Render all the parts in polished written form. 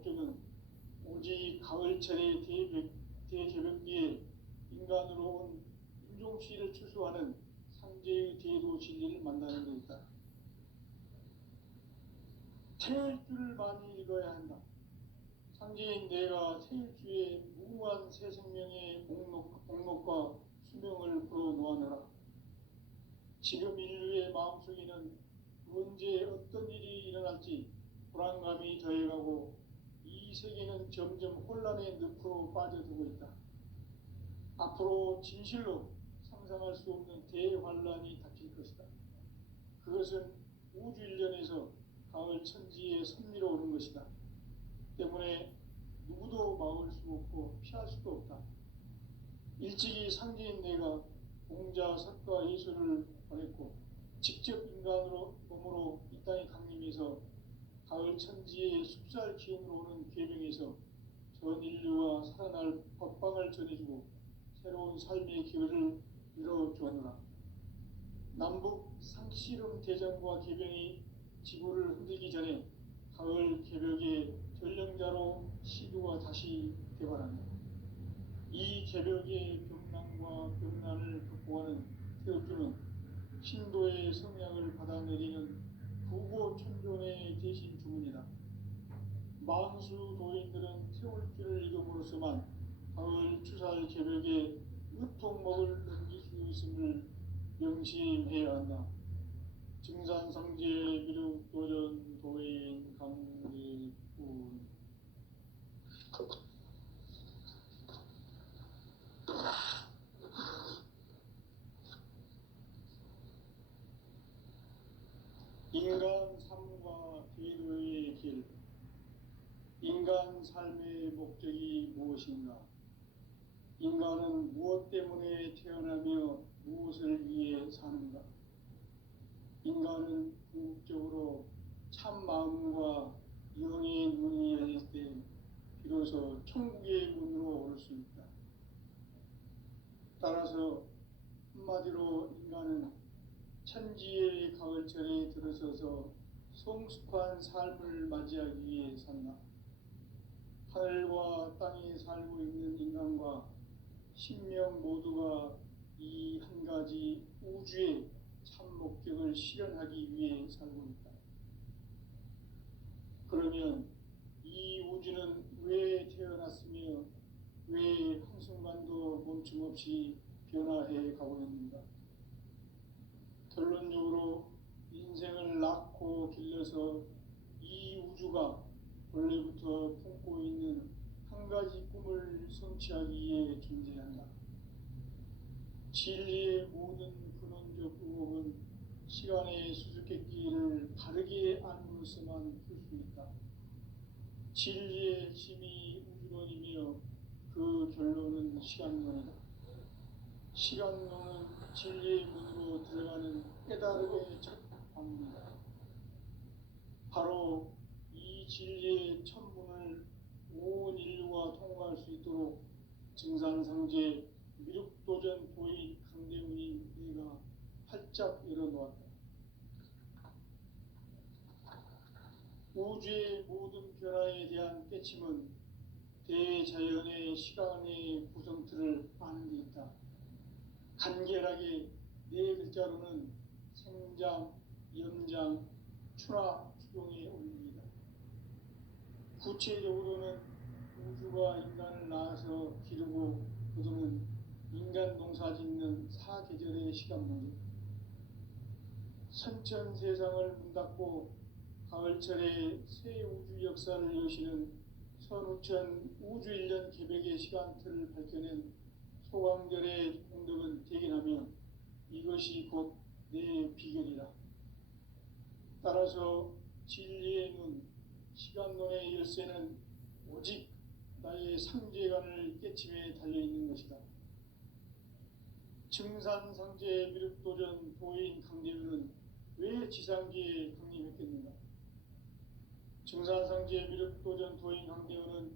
목적은 오직 가을철의 대개벽기에 인간으로 온 인종시를 추수하는 상제의 대도 진리를 만나는 것이다. 태일 줄을 많이 읽어야 한다. 상제인 내가 태일주의 무궁한 새 생명의 목록과 수명을 불어놓아노라. 지금 인류의 마음속에는 언제 어떤 일이 일어날지 불안감이 더해가고 이 세계는 점점 혼란의 늪으로 빠져들고 있다. 앞으로 진실로 상상할 수 없는 대환란이 닥칠 것이다. 그것은 우주 일련에서 가을 천지에 선미로 오는 것이다. 때문에 누구도 막을 수 없고 피할 수도 없다. 일찍이 상제인 내가 공자, 석가, 예수를 보냈고 직접 인간으로 몸으로 이 땅에 강림해서 가을 천지의 숲살 기운으로 오는 계명에서 전 인류와 살아날 법방을 전해주고 새로운 삶의 기회를 열어주었노라. 남북 상씨름 대전과 개병이 지구를 흔들기 전에 가을 개벽의 전령자로 시도가 다시 되발한다. 이 개벽의 병난과 병난을 극복하는 태엽주는 신도의 성향을 받아내리는 부고천존의 대신 주문이다. 만수 도인들은 태울주를 읽음으로써만 가을 추살 개벽의 으통목을 넘길 수 있음을 명심해야 한다. 증산상제 미륵도전 도인 강리군. 인간 삶과 대도의 길. 인간 삶의 목적이 무엇인가? 인간은 무엇 때문에 태어나며 무엇을 위해 사는가? 인간은 궁극적으로 참 마음과 영의 눈이 열릴 때 비로소 천국의 문으로 오를 수 있다. 따라서 한마디로 인간은 천지의 가을철에 들어서서 성숙한 삶을 맞이하기 위해 산다. 하늘과 땅에 살고 있는 인간과 신명 모두가 이 한 가지 우주의 참 목적을 실현하기 위해 살고 있다. 그러면 이 우주는 왜 태어났으며 왜 한순간도 멈춤없이 변화해 가고 있는가? 결론적으로 인생을 낳고 길러서 이 우주가 원래부터 품고 있는 한 가지 꿈을 성취하기 위해 존재한다. 진리의 모든 근원적 의혹은 시간의 수수께끼를 바르게 안으로서만 풀 수 있다. 진리의 힘이 우주론이며 그 결론은 시간론이다. 시간론은 진리의 문으로 들어가는 깨달음의 첫 방문이다. 바로 이 진리의 천문을 온 인류가 통과할 수 있도록 증산상제 미륵도전 도인 강대문이 내가 활짝 열어놓았다. 우주의 모든 변화에 대한 깨침은 대자연의 시간의 구성틀을 아는 데 있다. 간결하게 네 글자로는 생장, 연장, 추나 추동의 원리이다. 구체적으로는 우주가 인간을 낳아서 기르고 거두는 인간 농사 짓는 사계절의 시간 문제. 선천 세상을 문 닫고 가을철에 새 우주 역사를 여시는 선우천 우주 1년 개벽의 시간틀을 밝혀낸 소강절의 공덕은 대견하며 이것이 곧 내 비결이다. 따라서 진리의 눈, 시간론의 열쇠는 오직 나의 상제관을 깨침에 달려있는 것이다. 증산상제 미륵도전 도인 강대윤은 왜 지상기에 강림했겠는가? 증산상제 미륵도전 도인 강대윤은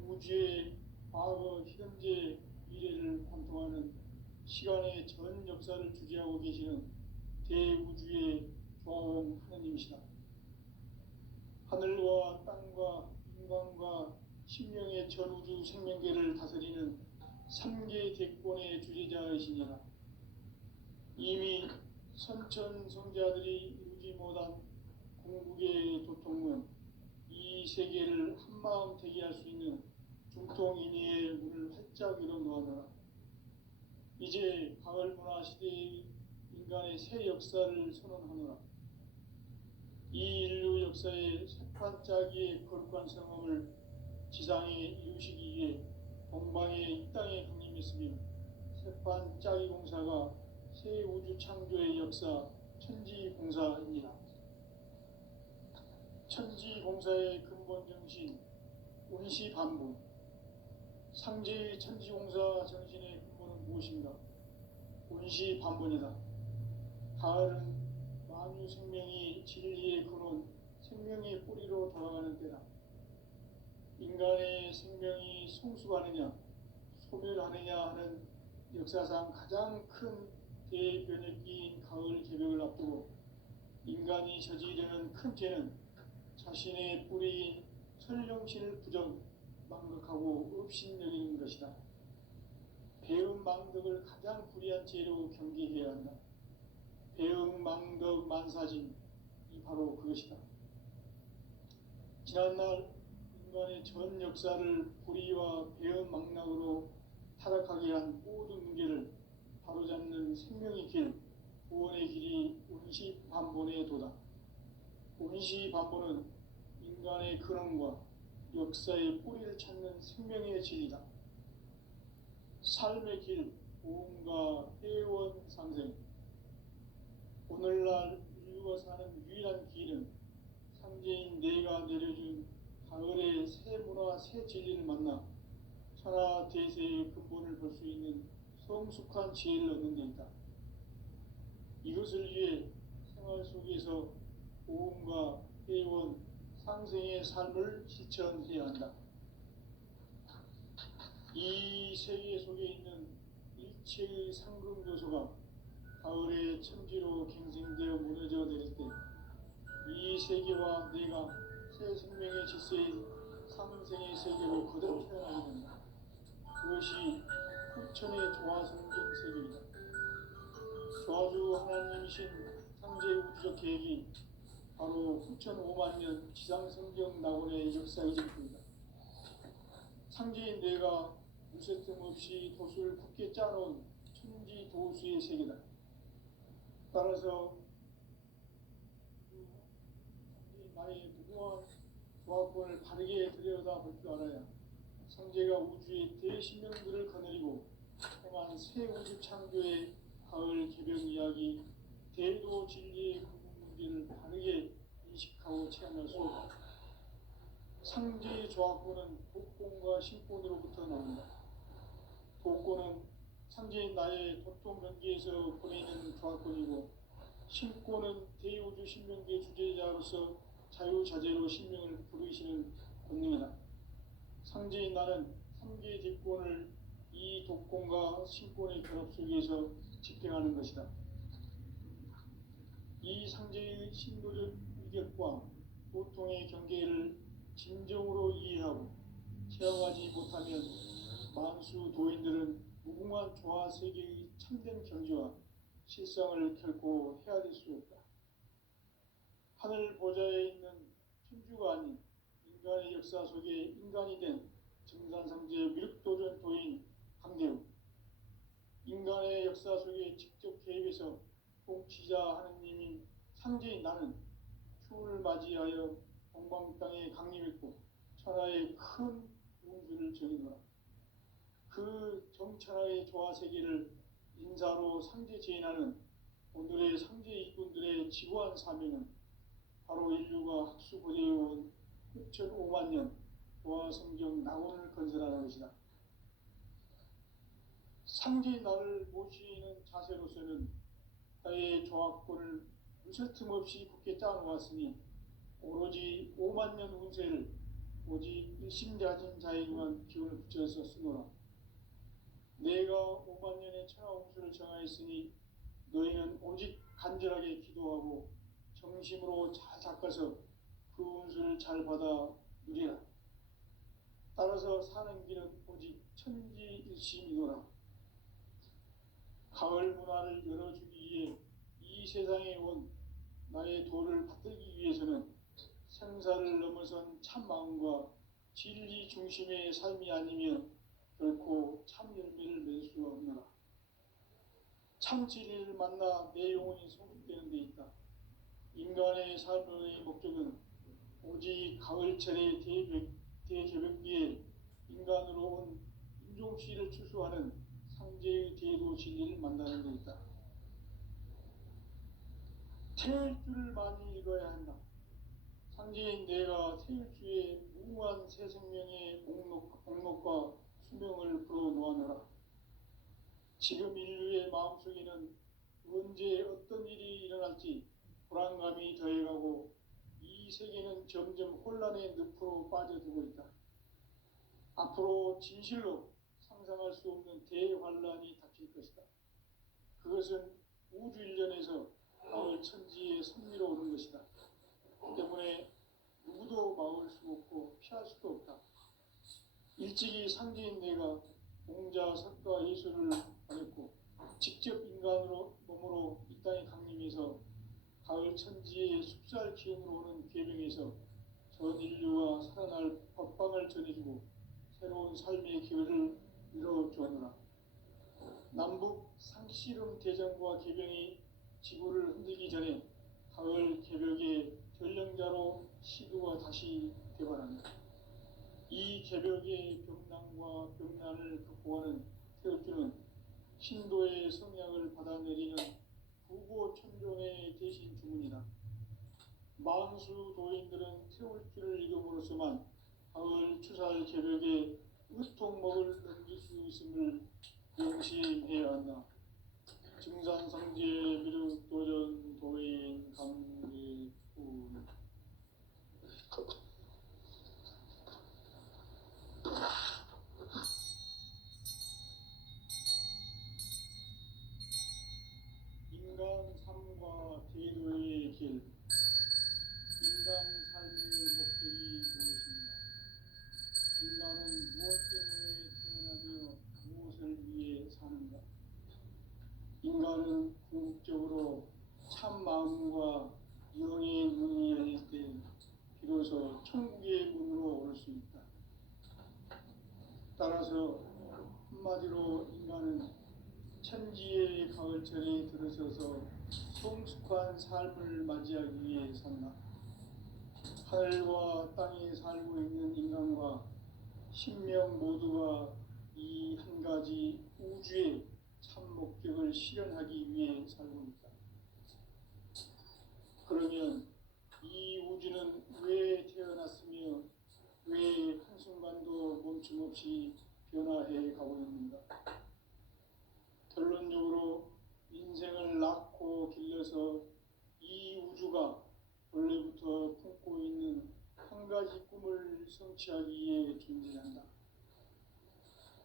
우주의 과거, 현재, 미래를 관통하는 시간의 전 역사를 주재하고 계시는 대우주의 조화원 하느님이시다. 하늘과 땅과 인간과 전 우주 생명계를 다스리는 3계 대권의 주제자이시니라. 이미 선천성자들이 이루지 못한 궁극의 도통은 이 세계를 한마음 되게 할 수 있는 중통인의의 문을 활짝 열어놓았노라. 이제 가을 문화 시대의 인간의 새 역사를 선언하노라. 이 인류 역사의 새판짜기의 거룩한 성험을 지상에 이루시기 위해 동방의 이 땅에 강림했으며 새판짜기 공사가 새 우주 창조의 역사 천지공사입니다. 천지공사의 근본 정신 운시반분. 상제의 천지공사 정신의 근본은 무엇인가? 운시반분이다. 가을은 만유 생명이 진리의 근원, 생명의 뿌리로 돌아가는 때다. 인간의 생명이 성숙하느냐, 소멸하느냐 하는 역사상 가장 큰 대변혁기인 가을 개벽을 앞두고 인간이 저지르는 큰 죄는 자신의 뿌리인 설령신을 부정, 망극하고 업신여기는 것이다. 배음 망덕을 가장 불의한 죄로 경계해야 한다. 배음 망덕 만사진이 바로 그것이다. 지난날 인간의 전 역사를 불의와 배음 망락으로 타락하게 한 모든 문제를 바로잡는 생명의 길, 구원의 길이 운시반본의 도다. 운시반본은 인간의 근원과 역사의 뿌리를 찾는 생명의 진리다. 삶의 길, 보험과 회원 상생. 오늘날 인류가 사는 유일한 길은 상제인 내가 내려준 가을의 새 문화, 새 진리를 만나 천하 대세의 근본을 볼 수 있는 성숙한 지혜를 얻는 데 있다. 이것을 위해 생활 속에서 보험과 회원, 상생의 삶을 실천해야 한다. 이 세계 속에 있는 일체의 상금 요소가 가을의 천지로 갱생되어 무너져 내릴 때 이 세계와 내가 새 생명의 질서인 상생의 세계로 거듭 태어나게 된다. 그것이 후천의 조화성경 세계이다. 조화주 하나님이신 상제 우주적 계획이 바로 9,500년 지상성경 낙원의 역사의 증거이다. 상제인 내가 무쇠 틈 없이 도수를 굳게 짜놓은 천지 도수의 세계다. 따라서 나의 무궁한 조합권을 바르게 들여다볼 줄 알아야 상제가 우주의 대신명들을 거느리고 행한 새 우주 창조의 가을 개벽 이야기, 대도 진리의 근본 문제를 바르게 인식하고 체험할 수 없다. 상제의 조합권은 독권과 신권으로부터 나온다. 독권은 상제인 나의 도통 경계에서 보내는 조합권이고, 신권은 대우주 신명계 주제자로서 자유자재로 신명을 부르시는 권능이다. 상제인 나는 3개 뒷권을 이 독권과 신권의 결합 속에서 집행하는 것이다. 이 상제의 신도적 위격과 보통의 경계를 진정으로 이해하고 체험하지 못하면 만수 도인들은 무궁한 조화 세계의 참된 경지와 실상을 결코 헤아릴 수 없다. 하늘 보좌에 있는 천주가 아닌 인간의 역사 속에 인간이 된 정산상제 미륵도전 도인 강대우, 인간의 역사 속에 직접 개입해서 통치자 하느님인 상제인 나는 추운을 맞이하여 동방 땅에 강림했고 천하의 큰 운수를 정의노라. 그 정천하의 조화세계를 인사로 상제 제인하는 오늘의 상제 이군들의 지구한 사명은 바로 인류가 학수고대해온 6,500만 년 조화성경 낙원을 건설하는 것이다. 상제인 나를 모시는 자세로서는 나의 조합권을 무쇠틈 없이 굳게 짜놓았으니 오로지 5만 년 운세를 오직 일심자진 자에게만 기운을 붙여서 쓰노라. 내가 5만 년의 천하 운수를 정하였으니 너희는 오직 간절하게 기도하고 정심으로 잘 닦아서 그 운수를 잘 받아 누리라. 따라서 사는 길은 오직 천지일심이노라. 가을 문화를 열어주기 위해 이 세상에 온 나의 도를 받들기 위해서는 생사를 넘어선 참 마음과 진리 중심의 삶이 아니면 결코 참 열매를 맺을 수가 없노라. 참 진리를 만나 내 영혼이 소급되는 데 있다. 인간의 삶의 목적은 오직 가을철의 대개벽기에 인간으로 온 인종씨를 추수하는 상제의 대도 진리를 만나는 데 있다. 태일주를 많이 읽어야 한다. 상제인 내가 태일주의 무궁한 새 생명의 목록과 수명을 풀어놓아노라. 지금 인류의 마음속에는 언제 어떤 일이 일어날지 불안감이 더해가고 이 세계는 점점 혼란의 늪으로 빠져들고 있다. 앞으로 진실로 상상할 수 없는 대환란이 닥칠 것이다. 그것은 우주 일련에서 가을 천지의 섭리로 오는 것이다. 때문에 누구도 막을 수 없고 피할 수도 없다. 일찍이 상제인 내가 공자, 석가, 예수를 보냈고 직접 인간으로 몸으로 이 땅에 강림해서 가을 천지의 숲살 기운으로 오는 괴병에서 전 인류가 살아날 법방을 전해주고 새로운 삶의 기회를 이뤄주었노라. 남북 상씨름 대전과 개병이 지구를 흔들기 전에 가을 개벽의 전령자로 시도가 다시 되발한다. 이 개벽의 병난과 병난을 극복하는 태극주는 신도의 성약을 받아내리는 부고천종의 대신 주문이다. 만수 도인들은 태울주를 읽음으로써만 가을 추살 개벽의 으통목을 넘길 수 있음을 명시해야 한다. 증산상제 미륵도전 도인 강례군. 인간 삶과 제도의 길. 인간 삶의 목적이 무엇인가? 인간은 무엇 때문에 태어나며 무엇을 위해 사는가? 인간은 궁극적으로 참 마음과 영의 문이 열릴 때 비로소 천국의 문으로 올 수 있다. 따라서 한마디로 인간은 천지의 가을철에 들어서서 성숙한 삶을 맞이하기 위해 산다. 하늘과 땅에 살고 있는 인간과 신명 모두가 이 한 가지 우주의 참 목적을 실현하기 위해 살고 있다. 그러면 이 우주는 왜 태어났으며 왜 한순간도 멈춤없이 변화해 가고 있는가? 결론적으로 인생을 낳고 길러서 이 우주가 원래부터 품고 있는 한 가지 꿈을 성취하기 위해 존재한다.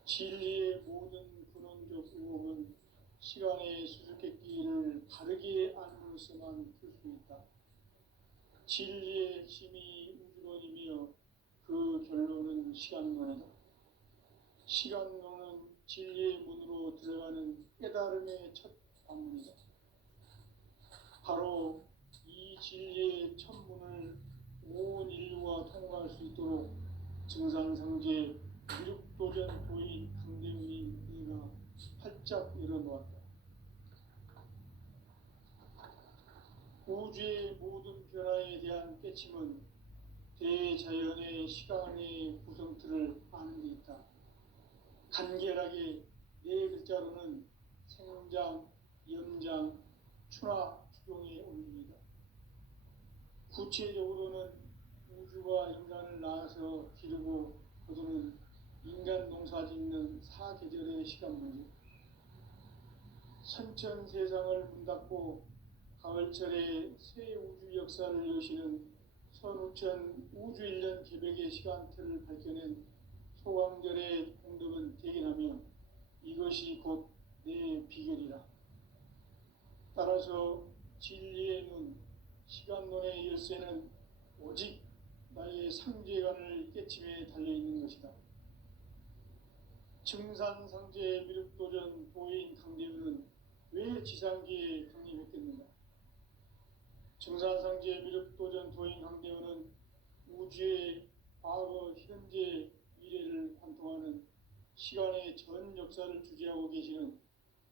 진리의 모든 근원적 의혹은 시간의 수수께끼를 바르게 알므로써만 풀 수 있다. 진리의 핵심이 우주론이며 그 결론은 시간론이다. 시간론은 진리의 문으로 들어가는 깨달음의 첫 방문이다. 바로 이 진리의 첫 문을 온 인류가 통과할 수 있도록 증산상제 미륵도전 도인 강대훈이 내가 활짝 열어놓았다. 우주의 모든 변화에 대한 깨침은 대자연의 시간의 구성틀을 아는 데 있다. 간결하게 네 글자로는 생장, 염장, 추나 추종의 원리입니다. 구체적으로는 우주가 인간을 낳아서 기르고 거두는 인간 농사 짓는 사계절의 시간 문제. 선천 세상을 문 닫고 가을철에 새 우주 역사를 여시는 선우천 우주일년 개벽의 시간틀을 밝혀낸 소강절의 공덕은 대견하며 이것이 곧 내 비결이라. 따라서 진리의 눈, 시간론의 열쇠는 오직 나의 상제관을 깨침에 달려있는 것이다. 증산상제 미륵도전 도인 강대우는 왜 지상기에 강림했겠는가? 증산상제 미륵도전 도인 강대우는 우주의 과거, 현재, 미래를 관통하는 시간의 전 역사를 주재하고 계시는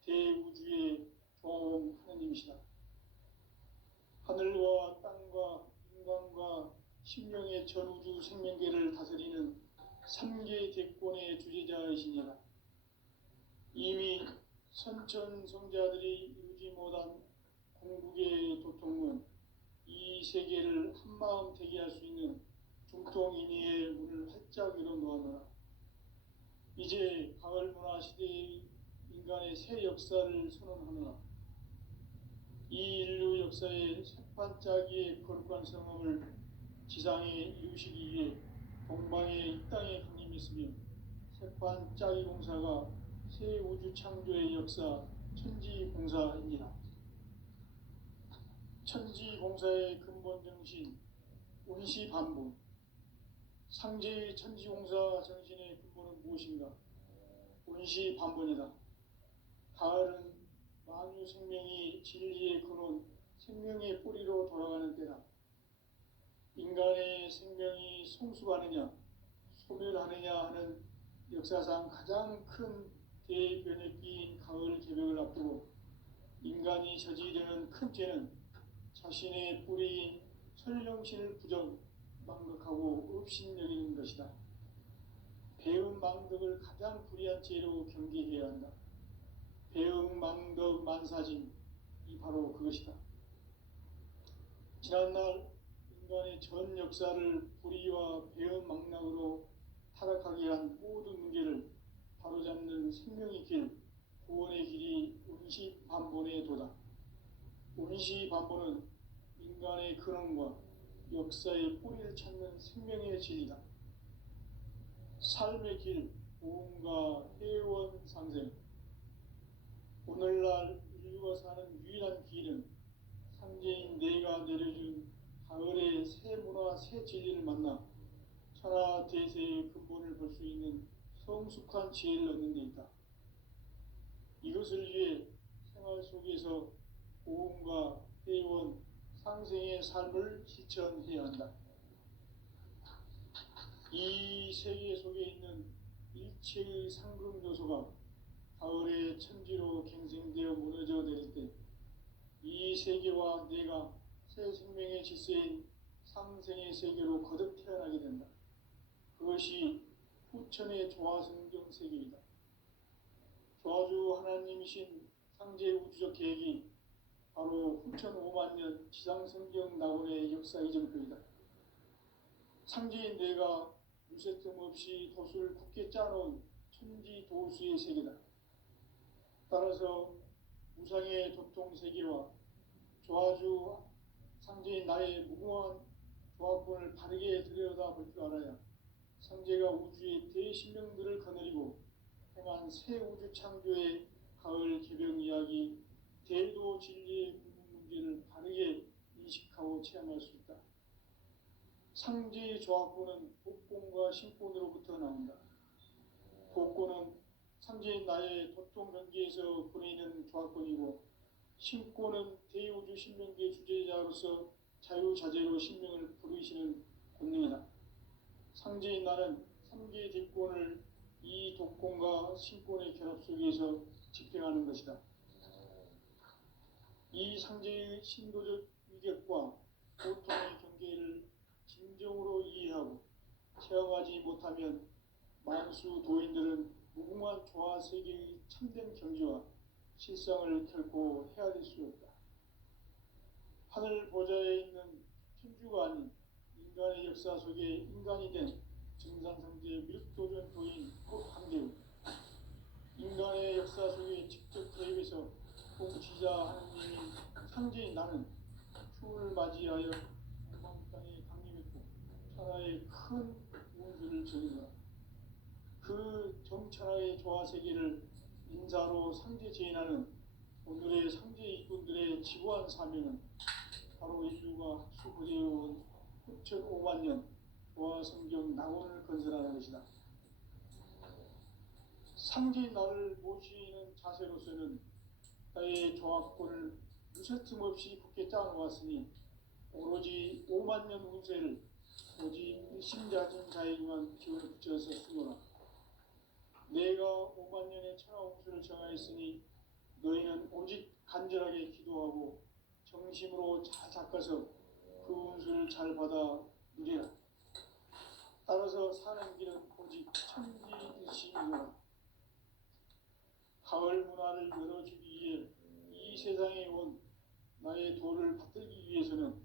대우주의 조화원 하느님이시다. 하늘과 땅과 인간과 심령의 전우주 생명계를 다스리는 삼계 대권의 주재자이시니라. 이미 선천성자들이 이루지 못한 공국의 도통은 이 세계를 한마음 되게 할 수 있는 중통인의의 문을 활짝 열어놓았노라. 이제 가을 문화 시대의 인간의 새 역사를 선언하노라. 이 인류 역사의 새판짜기의 거룩한 성함을 지상에 이루시기 위해 동방의 이 땅에 강림했으며 새판짜기 공사가 새 우주 창조의 역사 천지공사입니다. 천지공사의 근본 정신 운시반복. 상제의 천지공사 정신의 근본은 무엇인가? 운시반복이다. 가을은 만유 생명이 진리의 근원, 생명의 뿌리로 돌아가는 때다. 인간의 생명이 성숙하느냐, 소멸하느냐 하는 역사상 가장 큰 대변혁기인 가을 개벽을 앞두고 인간이 저지르는 큰 죄는 자신의 뿌리인 설령신을 망각하고 업신여기는 것이다. 배음 망덕을 가장 불의한 죄로 경계해야 한다. 배음 망덕 만사진, 이 바로 그것이다. 지난날 인간의 전 역사를 불의와 배음 망락으로 타락하게 한 모든 문제를 바로잡는 생명의 길, 구원의 길이 운시반본의 도다. 운시반본은 인간의 근원과 역사의 뿌리를 찾는 생명의 진리다. 삶의 길, 보험과 회원 상생. 오늘날 인류가 사는 유일한 길은 상제인 내가 내려준 가을의 새 문화, 새 진리를 만나 천하 대세의 근본을 볼 수 있는 성숙한 지혜를 얻는 데 있다. 이것을 위해 생활 속에서 보험과 회원, 상생의 삶을 실천해야 한다. 이 세계 속에 있는 일체의 상금 요소가 가을의 천지로 갱생되어 무너져 내릴 때 이 세계와 내가 새 생명의 질서인 상생의 세계로 거듭 태어나게 된다. 그것이 후천의 조화성경 세계이다. 조화주 하나님이신 상제 우주적 계획이 바로 후천 5만년 지상성경 낙원의 역사 이정표이다. 상제인 내가 무쇠 틈 없이 도수를 굳게 짜놓은 천지 도수의 세계다. 따라서 무상의 도통 세계와 조화주 상제인 나의 무궁한 조화권을 바르게 들여다볼 줄 알아야 상제가 우주의 대신령들을 거느리고 행한 새 우주 창조의 가을 개벽 이야기, 대도 진리의 궁극 문제를 바르게 인식하고 체험할 수 있다. 상제의 조화권은 복권과 신권으로부터 나온다. 복권은 상제인 나의 도통 경계에서 보내는 조화권이고, 신권은 대우주 신명계 주제자로서 자유자재로 신명을 부르시는 권능이다. 상제인 나는 3개 뒷권을 이 독권과 신권의 결합 속에서 집행하는 것이다. 이 상제의 신도적 위격과 고통의 경계를 진정으로 이해하고 체험하지 못하면 만수 도인들은 무궁한 조화 세계의 참된 경지와 실상을 결코 헤아릴 수 없다. 하늘 보좌에 있는 천주가 아닌 인간의 역사 속에 인간이 된 증산상제 미륵도전 도인 한계우, 인간의 역사 속에 직접 개입해서 통치자 하느님인 상제인 나는 추운을 맞이하여 동방 땅에 강림했고 천하의 큰 운수를 전이노라. 그 정천하의 조화세계를 인사로 상제 제인하는 오늘의 상제 일꾼들의 지구한 사명은 바로 인류가 학수부재해온 후천 5만년 조화성경 낙원을 건설하는 것이다. 상대의 나를 모시는 자세로서는 나의 조합권을 무쇠틈 없이 굳게 짜놓았으니 오로지 5만 년 운세를 오직 일심자진 자에게만 기운을 붙여서 쓰노라. 내가 5만 년의 천하홍수를 정하였으니 너희는 오직 간절하게 기도하고 정심으로 잘 닦아서 그 운수를 잘 받아 누리라. 따라서 사는 길은 오직 천지듯이이노라. 가을 문화를 열어주기 위해 이 세상에 온 나의 도를 받들기 위해서는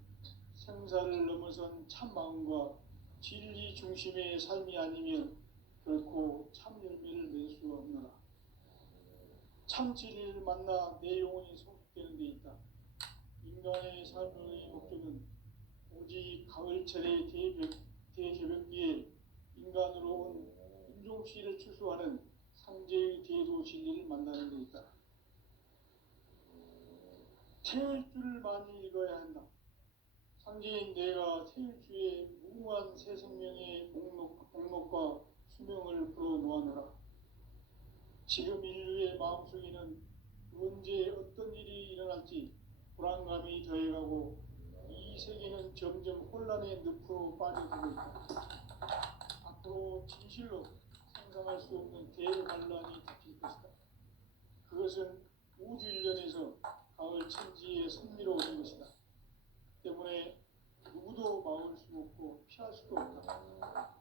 생사를 넘어선 참마음과 진리 중심의 삶이 아니면 결코 참 열매를 낼 수 없노라. 참 진리를 만나 내 영혼이 성숙되는 데 있다. 인간의 삶의 목적은 오직 가을철의 대개벽기에 인간으로 온 인종시를 추수하는 상제의 대도 진리를 만나는 데 있다. 태일주를 많이 읽어야 한다. 상제인 내가 태일주의 무궁한 새 생명의 목록과 수명을 불어놓아노라. 지금 인류의 마음속에는 언제 어떤 일이 일어날지 불안감이 더해가고 이 세계는 점점 혼란의 늪으로 빠져들고 있다. 앞으로 진실로 상상할 수 없는 대반란이 닥칠 것이다. 그것은 우주 일련에서 가을 천지의 섭리로 오는 것이다. 때문에 누구도 막을 수 없고 피할 수도 없다.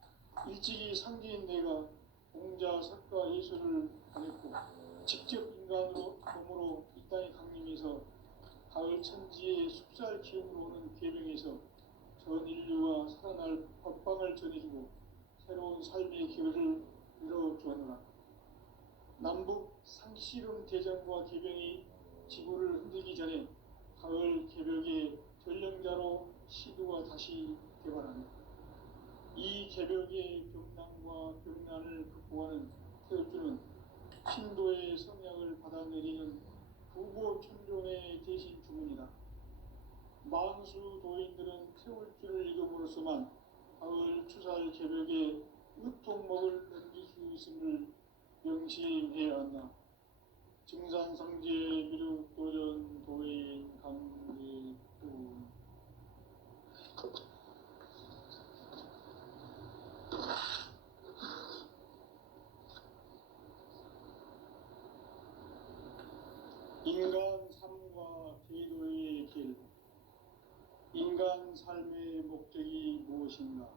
일찍이 상제인 내가 공자, 석가, 예술을 보냈고 직접 인간으로 몸으로 이 땅에 강림해서 가을 천지의 숲살 기운으로 오는 계명에서 전 인류가 살아날 법방을 전해주고 새로운 삶의 기회를 열어주었노라. 남북 상씨름 대전과 계병이 지구를 흔들기 전에 가을 개벽의 전령자로 시도가 다시 개발한다. 이 개벽의 병난과 병난을 극복하는 태엽주는 신도의 성약을 받아내리는 부고 천존의 대신 주문이다. 만수 도인들은 태울주를 읽음으로써만 가을 추살 개벽의 으통목을 넘길 수 있음을 명심해야 한다. 증산성제 미륵도전 도인 강제도 인간 삶과 제도의 길. 인간 삶의 목적이 무엇인가?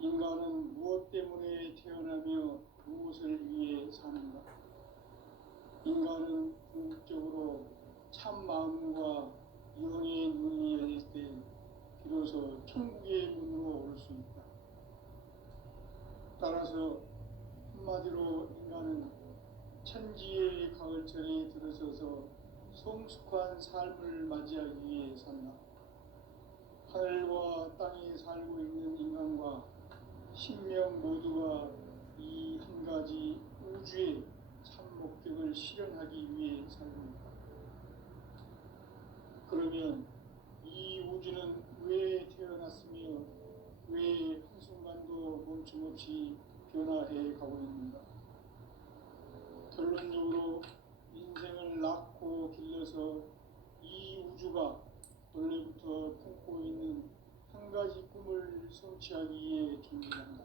인간은 무엇 때문에 태어나며 무엇을 위해 사는가? 인간은 궁극적으로 참 마음과 영의 눈이 열릴 때 비로소 천국의 문으로 오를 수 있다. 따라서 한마디로 인간은 천지의 가을철에 들어서서 성숙한 삶을 맞이하기 위해 산다. 하늘과 땅에 살고 있는 인간과 신명 모두가 이 한 가지 우주의 참 목적을 실현하기 위해 살고 있다. 그러면 이 우주는 왜 태어났으며 왜 한순간도 멈춤없이 변화해 가고 있는가? 결론적으로 인생을 낳고 길러서 이 우주가 원래부터 품고 있는 한 가지 꿈을 성취하기 위해 존재한다.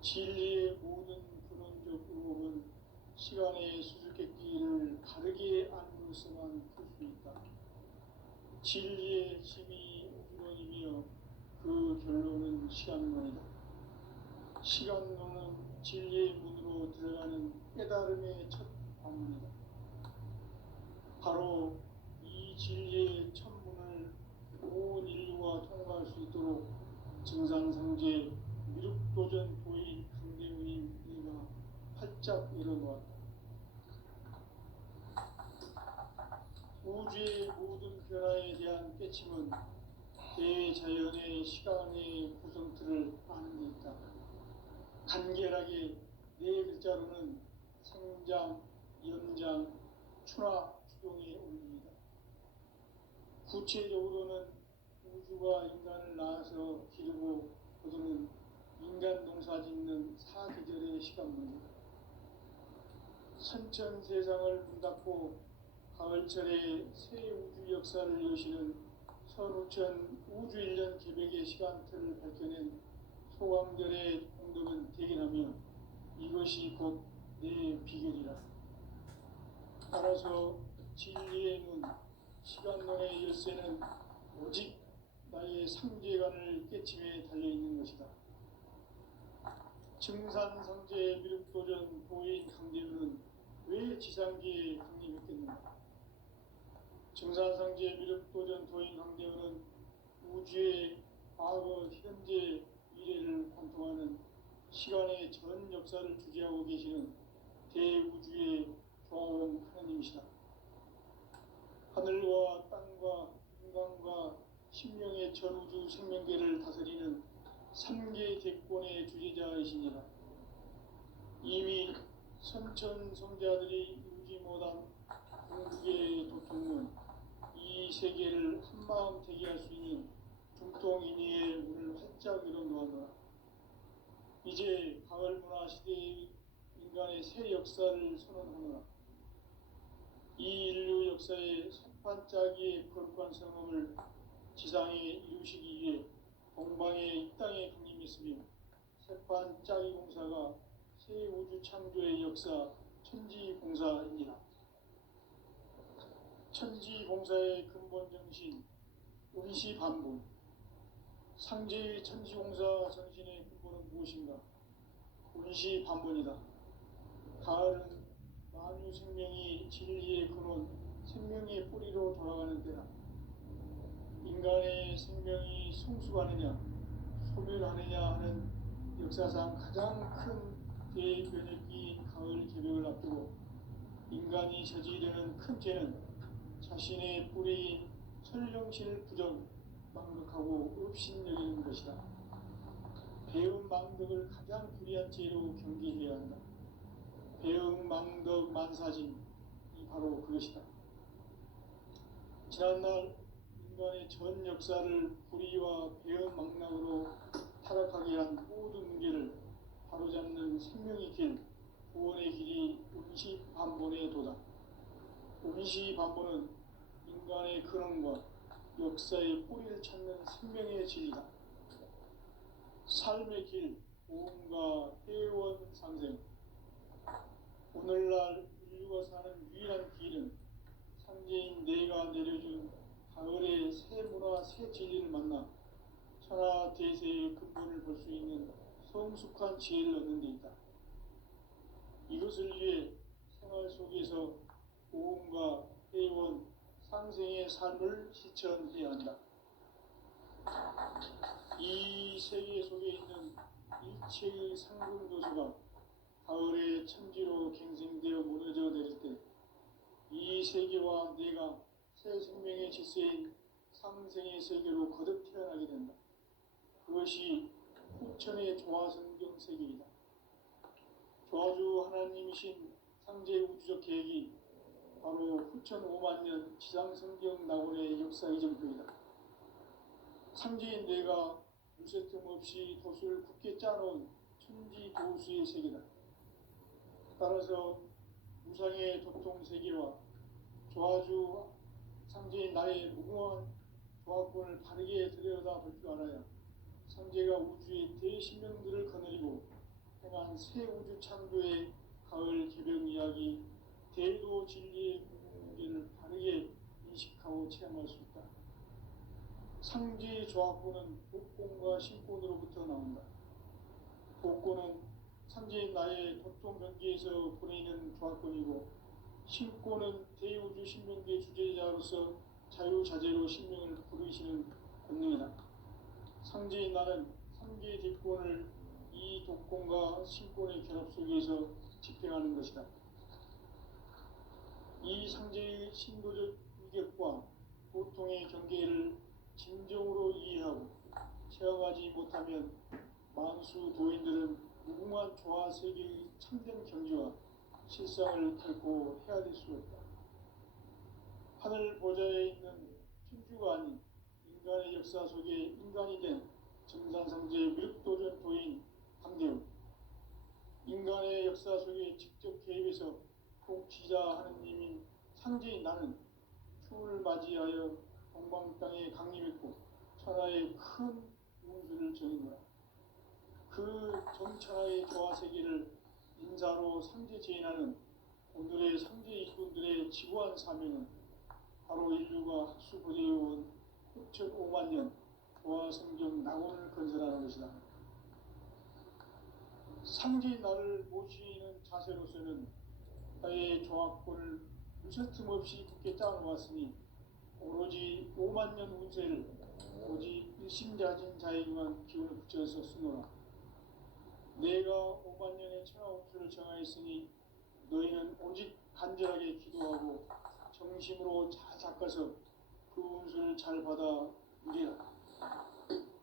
진리의 모든 근원적 의혹은 시간의 수수께끼를 바르게 알고서만 풀 수 있다. 진리의 힘이 우주론이며 그 결론은 시간론이다. 시간론은 진리의 문으로 들어가는 깨달음의 첫 관문이다. 바로 이 진리의 첫 문을 온 인류가 통과할 수 있도록 증산성제 미륵도전 도인 강대우님 이가 활짝 열어놓았다. 우주의 모든 변화에 대한 깨침은 대자연의 시간의 구성틀을 아는 데 있다. 간결하게 네 글자로는 생장, 연장, 추나 추동의 원리이다. 구체적으로는 우주가 인간을 낳아서 기르고 거두는 인간 농사짓는 사계절의 시간입니다. 선천 세상을 문닫고 가을철에 새 우주 역사를 여시는 서우천 우주일년 개백의 시간틀을 밝혀낸 소강절의 공덕은 대견하며 이것이 곧 내 비결이라. 따라서 진리의 문, 시간론의 열쇠는 오직 나의 상제관을 깨침에 달려있는 것이다. 증산상제 미륵도전 도인 강대우는 왜 지상기에 강림했겠는가? 증산상제 미륵도전 도인 강대우는 우주의 과거, 현재, 미래를 관통하는 시간의 전 역사를 주재하고 계시는 대우주의 조화원 하나님이시다. 하늘과 땅과 인간과 신명의 전우주 생명계를 다스리는 삼계 대권의 주재자이시니라. 이미 선천성자들이 이루지 못한 공국의 도통은 이 세계를 한마음 되게 할 수 있는 중통인의의 문을 활짝 열어놓았노라. 이제 가을 문화 시대의 인간의 새 역사를 선언하노라. 이 인류 역사의 첫반짝이의 거룩한 성험을 지상에 이루시기 위해 동방의 이 땅에 강림했으며 새반짝이 공사가 새 우주 창조의 역사 천지공사입니다. 천지공사의 근본 정신 운시반본. 상제의 천지공사 정신의 근본은 무엇인가? 운시반본이다. 가을은 만유 생명이 진리의 근원, 생명의 뿌리로 돌아가는 때다. 인간의 생명이 성숙하느냐, 소멸하느냐 하는 역사상 가장 큰 대변혁기인 가을 개벽을 앞두고 인간이 저지르는 큰 죄는 자신의 뿌리인 설령신을 망덕하고 업신여기는 것이다. 배음 망덕을 가장 불의한 죄로 경계해야 한다. 배음 망덕 만사진이 바로 그것이다. 지난날 인간의 전 역사를 불의와 배음 망락으로 타락하게 한 모든 문제를 바로잡는 생명의 길, 구원의 길이 운시반본의 도다. 운시반본은 인간의 근원과 역사의 뿌리를 찾는 생명의 진리다. 삶의 길, 보험과 회원 상생. 오늘날 인류가 사는 유일한 길은 상제인 내가 내려준 가을의 새 문화, 새 진리를 만나 천하 대세의 근본을 볼 수 있는 성숙한 지혜를 얻는 데 있다. 이것을 위해 생활 속에서 보험과 회원, 상생의 삶을 실천해야 한다. 이 세계 속에 있는 일체의 상승도수가 가을의 천지로 갱생되어 무너져 내릴 때 이 세계와 내가 새 생명의 질서인 상생의 세계로 거듭 태어나게 된다. 그것이 후천의 조화성경 세계이다. 조화주 하나님이신 상제 우주적 계획이 바로 후천 5만 년 지상성경 낙원의 역사 이정표이다. 상제인 내가 무쇠틈 없이 도수를 굳게 짜놓은 천지 도수의 세계다. 따라서 무상의 도통 세계와 조화주 상제인 나의 무궁한 조화권을 바르게 들여다볼 줄 알아야 상제가 우주의 대신명들을 거느리고 행한 새 우주 창조의 가을 개벽 이야기, 대도 진리의 문제를 바르게 인식하고 체험할 수 있다. 상제의 조화권은 복권과 신권으로부터 나온다. 복권은 상제인 나의 도통 경계에서 보내는 조화권이고, 신권은 대우주 신명계 주제자로서 자유자재로 신명을 부르시는 권능이다. 상제인 나는 상계 대권을 이 독권과 신권의 결합 속에서 집행하는 것이다. 이 상제의 신도적 위격과 보통의 경계를 진정으로 이해하고 체험하지 못하면 만수 도인들은 무궁한 조화 세계의 참된 경지와 실상을 결코 헤아릴 수가 있다. 하늘 보좌에 있는 천주가 아닌 인간의 역사 속에 인간이 된 정산상제 미륵도전 도인 강대우. 맞이하여 동방 땅에 강림했고 천하의 큰 운수를 정했노라. 그 정천하의 조화 세계를 인사로 상제 제인하는 오늘의 상제 일꾼들의 지구한 사명은 바로 인류가 학수부대해온 6,5만 년 조화 성경 낙원을 건설하는 것이다. 상제의 나를 모시는 자세로서는 나의 조합권을 무슨 틈없이 굳게 짜놓았으니 오로지 5만 년 운세를 오직 일심자진 자에게만 기운을 붙여서 쓰노라. 내가 5만 년의 천하 운수를 정하였으니 너희는 오직 간절하게 기도하고 정심으로 잘 닦아서 그 운수를 잘 받아 누리라.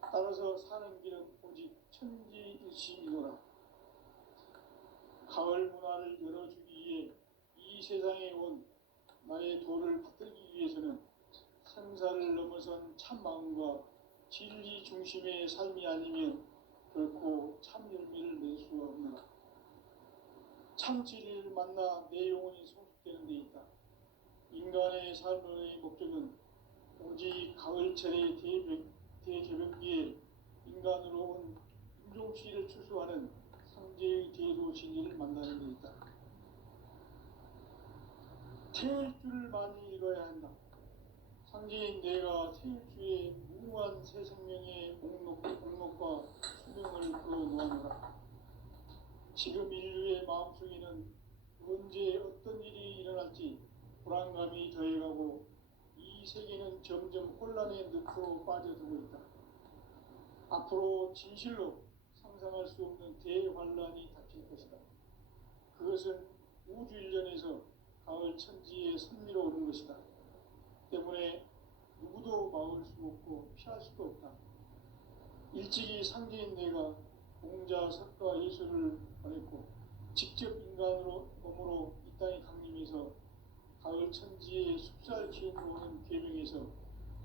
따라서 사는 길은 오직 천지일시이노라. 가을 문화를 열어주기 위해 이 세상에 온 나의 도를 받들기 위해서는 생사를 넘어선 참 마음과 진리 중심의 삶이 아니면 결코 참 열매를 맺을 수가 없노라. 참 진리를 만나 내 영혼이 성숙되는 데 있다. 인간의 삶의 목적은 오직 가을철의 대개벽기에 인간으로 온 인종씨를 추수하는 상제의 대도 진리를 만나는 데 있다. 태일주를 많이 읽어야 한다. 상제인 내가 태일주의 무궁한 새 생명의 목록과 수명을 풀어놓아노라. 지금 인류의 마음속에는 언제 어떤 일이 일어날지 불안감이 더해가고 이 세계는 점점 혼란의 늪으로 빠져들고 있다. 앞으로 진실로 상상할 수 없는 대환란이 닥칠 것이다. 그것은 우주 일련에서 가을 천지에 선미로 오는 것이다. 때문에 누구도 막을 수 없고 피할 수도 없다. 일찍이 상제인 내가 공자, 석가, 예수를 보냈고 직접 인간으로 몸으로 이 땅에 강림해서 가을 천지의 숲살 기운으로 오는 계명에서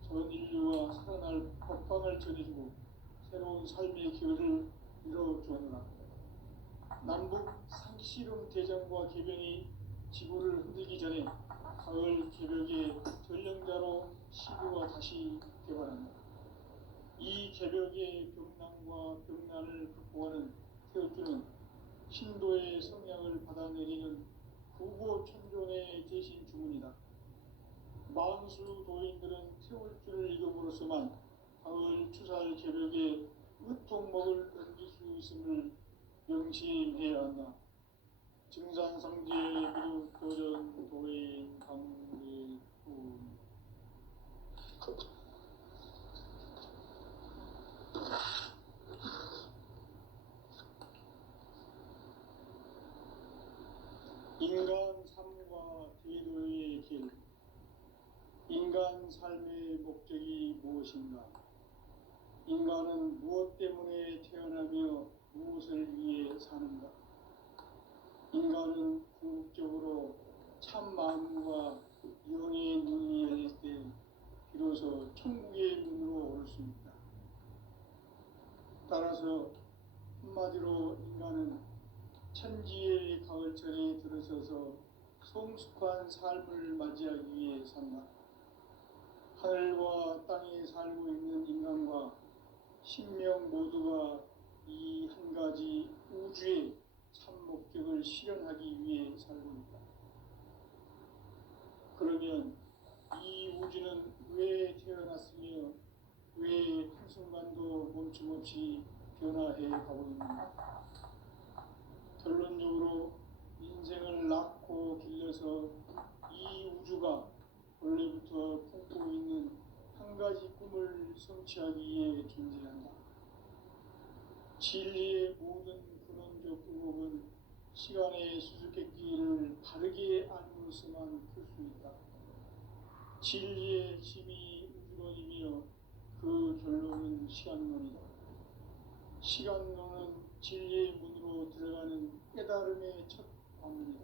전 인류와 살아날 법방을 전해주고 새로운 삶의 기회를 이뤄주었노라. 남북 상씨름 대전과 계병이 지구를 흔들기 전에 가을 개벽의 전령자로 시구가 다시 개발한다. 이 개벽의 병난과 병난을 극복하는 태울주는 신도의 성향을 받아내리는 구보천존의 대신 주문이다. 만수 도인들은 태울주를 읽음으로써만 가을 추살 개벽의 으통목을 넘길 수 있음을 명심해야 한다. 증산상제 미륵 도전 도인 강대군 인간 삶과 대도의 길. 인간 삶의 목적이 무엇인가? 인간은 무엇 때문에 태어나며 무엇을 위해 사는가? 인간은 궁극적으로 참 마음과 영의 눈이 열릴 때 비로소 천국의 문으로 오를 수 있다. 따라서 한마디로 인간은 천지의 가을철에 들어서서 성숙한 삶을 맞이하기 위해 산다. 하늘과 땅에 살고 있는 인간과 신명 모두가 이 한 가지 우주의 참 목적을 실현하기 위해 살고 있다. 그러면 이 우주는 왜 태어났으며 왜 한순간도 멈춤없이 변화해 가고 있는가? 결론적으로 인생을 낳고 길러서 이 우주가 원래부터 품고 있는 한 가지 꿈을 성취하기 위해 존재한다. 진리의 모든 근원적 의혹은 시간의 수수께끼를 바르게 알므로서만 풀 수 있다. 진리의 힘이 우주론이며 그 결론은 시간론이다. 시간론은 진리의 문으로 들어가는 깨달음의 첫 관문이다.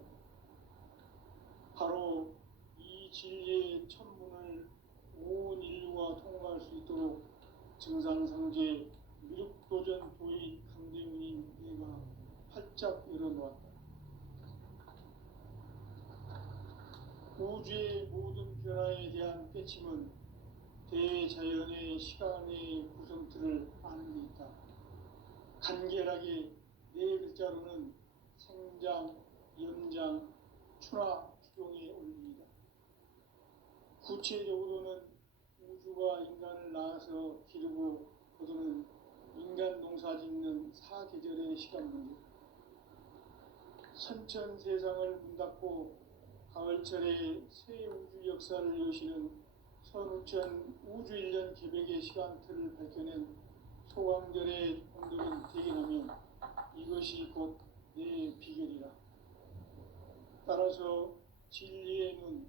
바로 이 진리의 첫 문을 온 인류가 통과할 수 있도록 증산상제 미륵도전 도인 강대문인 내가 활짝 열어놓았다. 우주의 모든 변화에 대한 깨침은 대자연의 시간의 구성틀을 아는 데 있다. 간결하게 네 글자로는 생장, 연장, 추나 추종의 원리이다. 구체적으로는 우주가 인간을 낳아서 기르고 거두는 인간 농사 짓는 사계절의 시간 문제, 선천 세상을 문 닫고 가을철에 새 우주 역사를 여시는 선우천 우주일년 개백의 시간틀을 밝혀낸 소강절의 공들은 대견하며 이것이 곧 내 비결이라. 따라서 진리의 눈,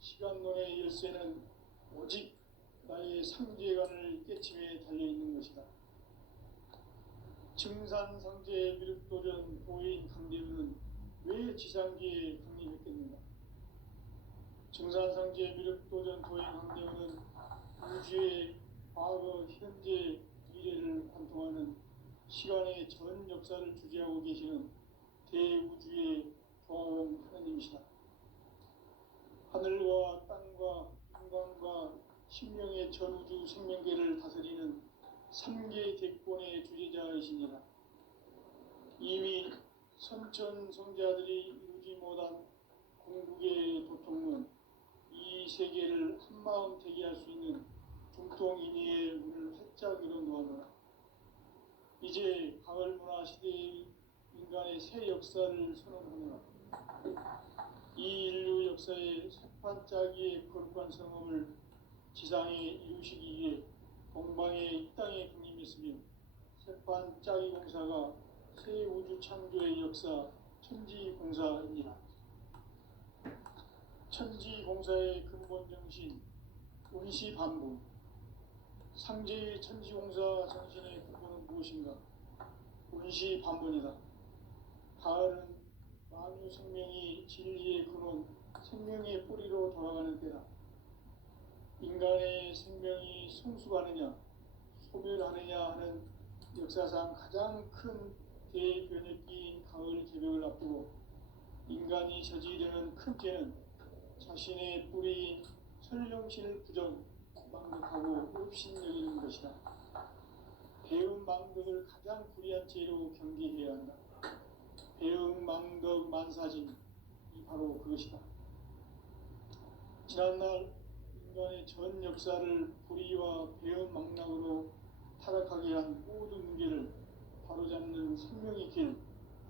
시간론의 열쇠는 오직 나의 상제관을 깨침에 달려있는 것이다. 증산상제 미륵도전 도인 강대우는 왜 지상기에 강림했겠는가? 증산상제 미륵도전 도인 강대우는 우주의 과거, 현재, 미래를 관통하는 시간의 전 역사를 주재하고 계시는 대우주의 조화원 하나님이시다. 하늘과 땅과 인간과 신명의 전우주 생명계를 다스리는 3개 대권의 주재자이시니라. 이미 선천 성자들이 이루지 못한 궁극의 도통문, 이 세계를 한마음 되게 할 수 있는 중통인의의 문을 활짝 열어놓아노라. 이제 가을 문화 시대의 인간의 새 역사를 선언하노라. 이 인류 역사의 새판짜기의 거룩한 성험을 지상에 이루시기 위해 동방의 이 땅에 강림했으며 새판짜기 공사가 새 우주 창조의 역사 천지공사입니다. 천지공사의 근본 정신 운시반본, 상제의 천지공사 정신의 근본은 무엇인가? 운시반본이다. 가을은 만유 생명이 진리의 근원, 생명의 뿌리로 돌아가는 때다. 인간의 생명이 성숙하느냐, 소멸하느냐 하는 역사상 가장 큰 대변혁기인 가을 개벽을 앞두고 인간이 저지르는 큰 죄는 자신의 뿌리인 설령신을 부정, 망덕하고 업신여기는 것이다. 배움 망덕을 가장 불의한 죄로 경계해야 한다. 배움 망덕 만사진, 이 바로 그것이다. 지난날 인간의 전 역사를 불의와 배움 망락으로 타락하게 한 모든 문제를 바로잡는 생명의 길,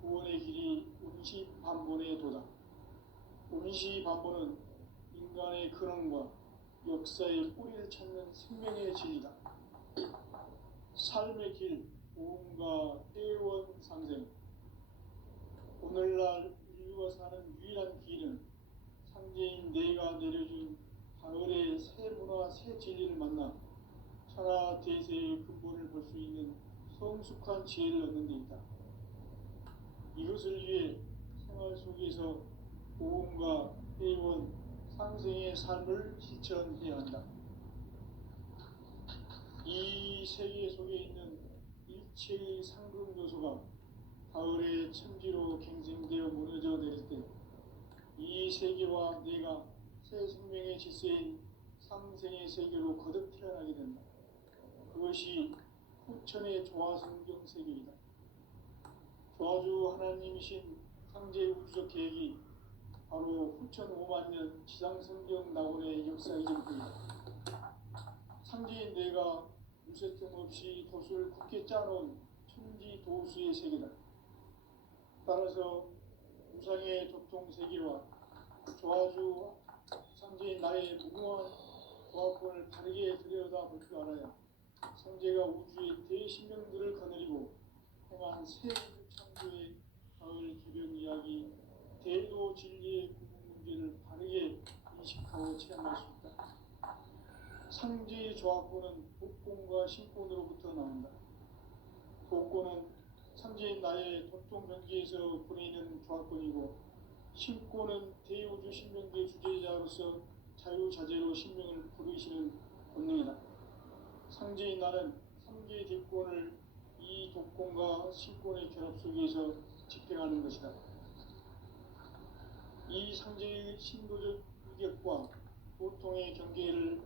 구원의 길이 운시반본의 도다. 운시반본은 인간의 근원과 역사의 뿌리를 찾는 생명의 진리다. 삶의 길, 오음과 회원 상생. 오늘날 인류가 사는 유일한 길은 상제인 내가 내려준 가을의 새 문화, 새 진리를 만나 천하 대세의 근본을 볼 수 있는 성숙한 지혜를 얻는 데 있다. 이것을 위해 생활 속에서 오음과 회원, 상생의 삶을 실천해야 한다. 이 세계 속에 있는 일체의 상급 요소가 가을의 천지로 갱생되어 무너져 내릴 때 이 세계와 내가 새 생명의 질서인 상생의 세계로 거듭 태어나게 된다. 그것이 후천의 조화성경 세계이다. 조화주 하나님이신 상제 우주적 계획이 바로 후천 5만 년 지상성경 낙원의 역사 이전입니다. 상제인 내가 무쇠점 없이 도수를 굳게 짜놓은 천지 도수의 세계다. 따라서 우상의 도통 세계와 조화주 상제인 나의 무궁한 조화권을 바르게 들여다볼 줄 알아야 상제가 우주의 대신명들을 거느리고 행한 새 우주 창조의 가을 개변 이야기, 대도 진리의 구분 문제를 바르게 인식하고 체험할 수 있다. 상제의 조화권은 복권과 신권으로부터 나온다. 복권은 상제인 나의 도통 경지에서 보내는 조화권이고, 신권은 대우주 신명계 주제자로서 자유자재로 신명을 부르시는 본능이다. 상제인 나는 3개 대권을 이 독권과 신권의 결합 속에서 집행하는 것이다. 이 상제의 신도적 감격과 고통의 경계를